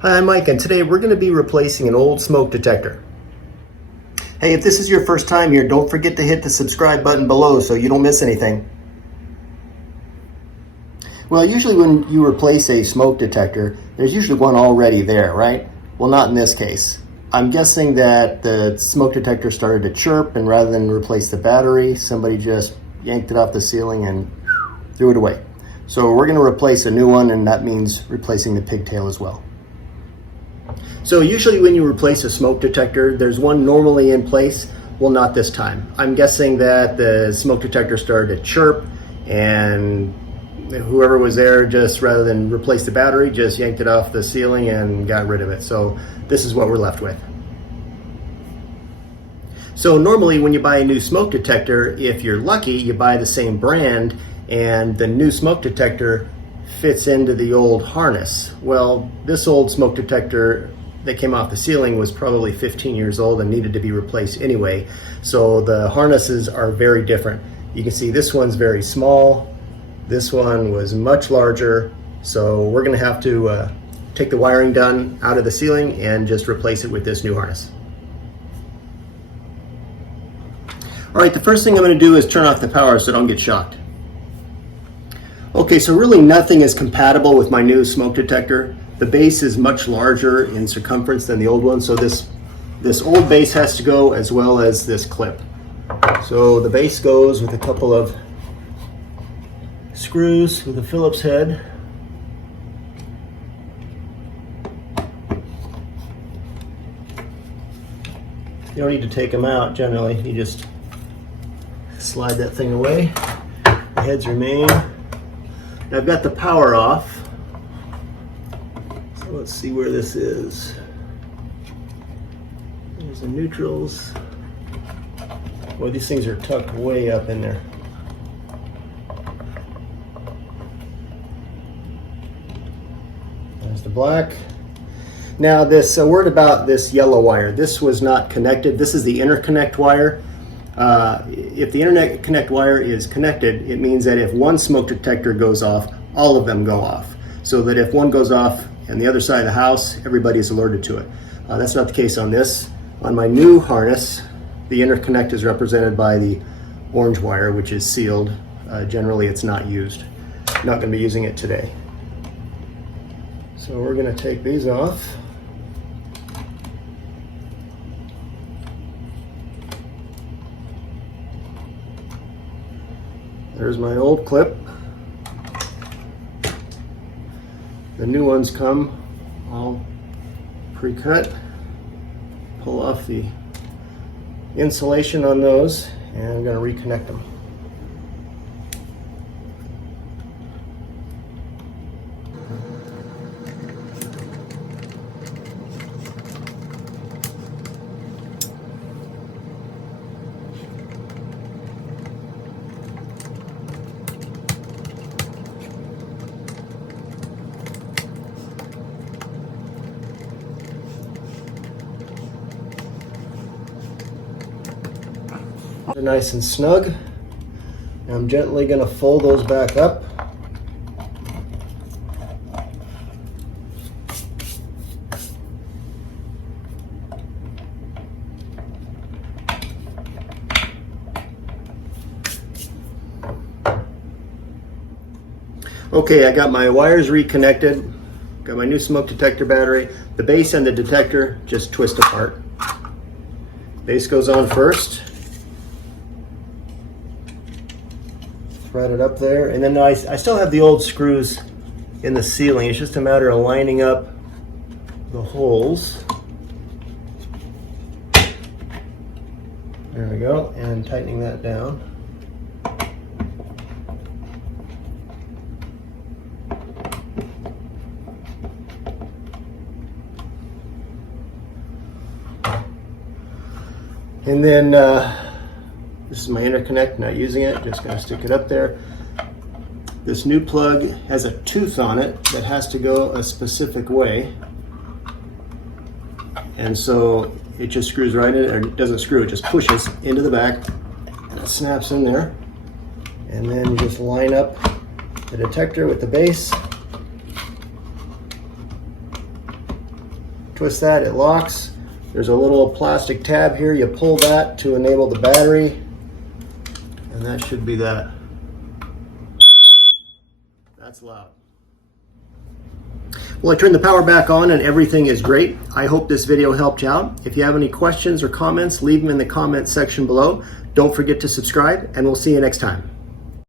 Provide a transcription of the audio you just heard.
Hi, I'm Mike, and today we're going to be replacing an old smoke detector. Hey, if this is your first time here, don't forget to hit the subscribe button below so you don't miss anything. Well, usually when you replace a smoke detector, there's usually one already there, right? Well, not in this case. I'm guessing that the smoke detector started to chirp, and rather than replace the battery, somebody just yanked it off the ceiling and threw it away. So we're going to replace a new one, and that means replacing the pigtail as well. So usually when you replace a smoke detector, there's one normally in place. Well, not this time. I'm guessing that the smoke detector started to chirp, and whoever was there, just rather than replace the battery, just yanked it off the ceiling and got rid of it. So this is what we're left with. So normally when you buy a new smoke detector, if you're lucky, you buy the same brand and the new smoke detector fits into the old harness. Well, this old smoke detector that came off the ceiling was probably 15 years old and needed to be replaced anyway. So the harnesses are very different. You can see this one's very small. This one was much larger. So we're gonna have to take the wiring done out of the ceiling and just replace it with this new harness. All right, the first thing I'm gonna do is turn off the power so I don't get shocked. Okay, so really nothing is compatible with my new smoke detector. The base is much larger in circumference than the old one, so this old base has to go as well as this clip. So the base goes with a couple of screws with a Phillips head. You don't need to take them out generally, you just slide that thing away. The heads remain. Now I've got the power off. So let's see where this is. There's the neutrals. Boy, these things are tucked way up in there. There's the black. Now this word about this yellow wire. This was not connected. This is the interconnect wire. If the interconnect wire is connected, it means that if one smoke detector goes off, all of them go off. So that if one goes off on the other side of the house, everybody is alerted to it. That's not the case on this. On my new harness, the interconnect is represented by the orange wire, which is sealed. Generally, it's not used. Not going to be using it today. So we're going to take these off. There's my old clip. The new ones come all pre-cut. Pull off the insulation on those, and I'm going to reconnect them. They're nice and snug. I'm gently going to fold those back up. Okay, I got my wires reconnected. Got my new smoke detector battery. The base and the detector just twist apart. Base goes on first. Thread it up there, and then I still have the old screws in the ceiling. It's just a matter of lining up the holes. There we go, and tightening that down. And then this is my interconnect, not using it, just gonna stick it up there. This new plug has a tooth on it that has to go a specific way. And so it just screws right in, or it doesn't screw, it just pushes into the back and it snaps in there. And then you just line up the detector with the base. twist that, it locks. There's a little plastic tab here. You pull that to enable the battery, and that should be that. That's loud. Well, I turned the power back on and everything is great. I hope this video helped you out. If you have any questions or comments, leave them in the comment section below. Don't forget to subscribe, and we'll see you next time.